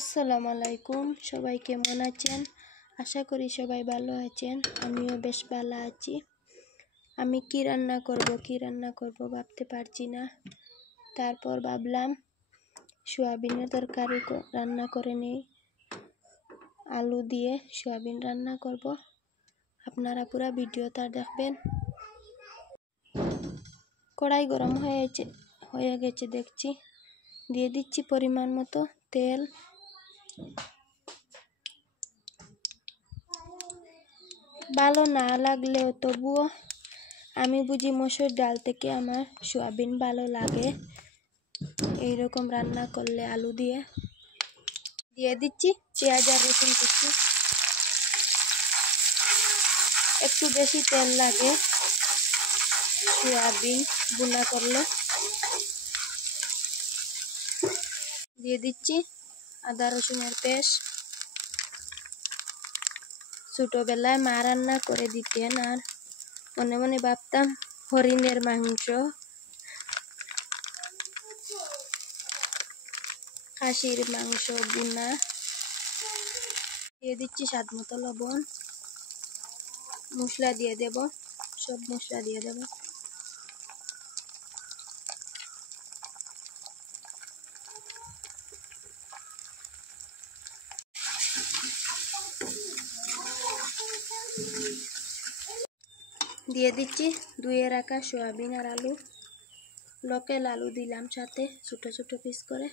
আসসালামু আলাইকুম। সবাই কেমন আছেন? আশা করি সবাই ভালো আছেন। আমিও বেশ ভালো আছি। আমি কি রান্না করব ভাবতে পারছি না। তারপর ভাবলাম সয়াবিনের তরকারি রান্না করে নিই। আলু দিয়ে সয়াবিন রান্না করব। আপনারা পুরো ভিডিওটা দেখবেন। কড়াই গরম হয়ে গেছে দেখছি। দিয়ে দিচ্ছি পরিমাণ মতো তেল। ভালো না লাগলেও তবুও আমি বুঝি মসুর ডাল থেকে আমার সয়াবিন ভালো লাগে। এইরকম রান্না করলে আলু দিয়ে দিচ্ছি পেঁয়াজ আর রসুন কুচি। একটু বেশি তেল লাগে সয়াবিন ভুনা করলে। দিয়ে দিচ্ছি আদা রসুনের পেস্ট। ছোটবেলায় মা রান্না করে দিতেন আর মনে মনে ভাবতাম হরিণের মাংস, খাসির মাংস ভুনা। দিয়ে দিচ্ছি স্বাদ মতো লবণ। মশলা দিয়ে দেব, সব মশলা দিয়ে দেব। দিয়ে দিচ্ছি ধুয়ে রাখা সয়াবিন আর আলু। লোকাল আলু দিলাম সাথে ছোট ছোট পিস করে।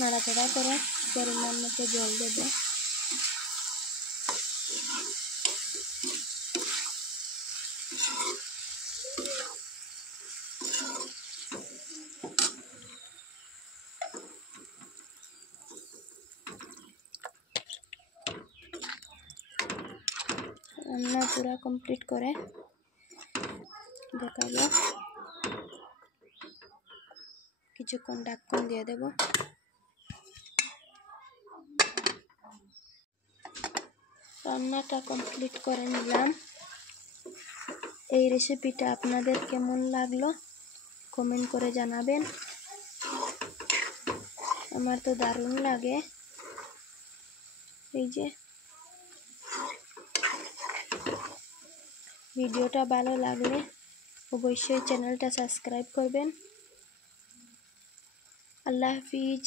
নাড়াচাড়া করে পরিমাণ মতো জল দেব। রান্না পুরা কমপ্লিট করে দেখাবো। কিছুক্ষণ ঢাকন দিয়ে দেব। রান্নাটা কমপ্লিট করে নিলাম। এই রেসিপিটা আপনাদের কেমন লাগলো কমেন্ট করে জানাবেন। আমার তো দারুণ লাগে। এই যে ভিডিওটা ভালো লাগলে অবশ্যই চ্যানেলটা সাবস্ক্রাইব করবেন। আল্লাহ হাফিজ।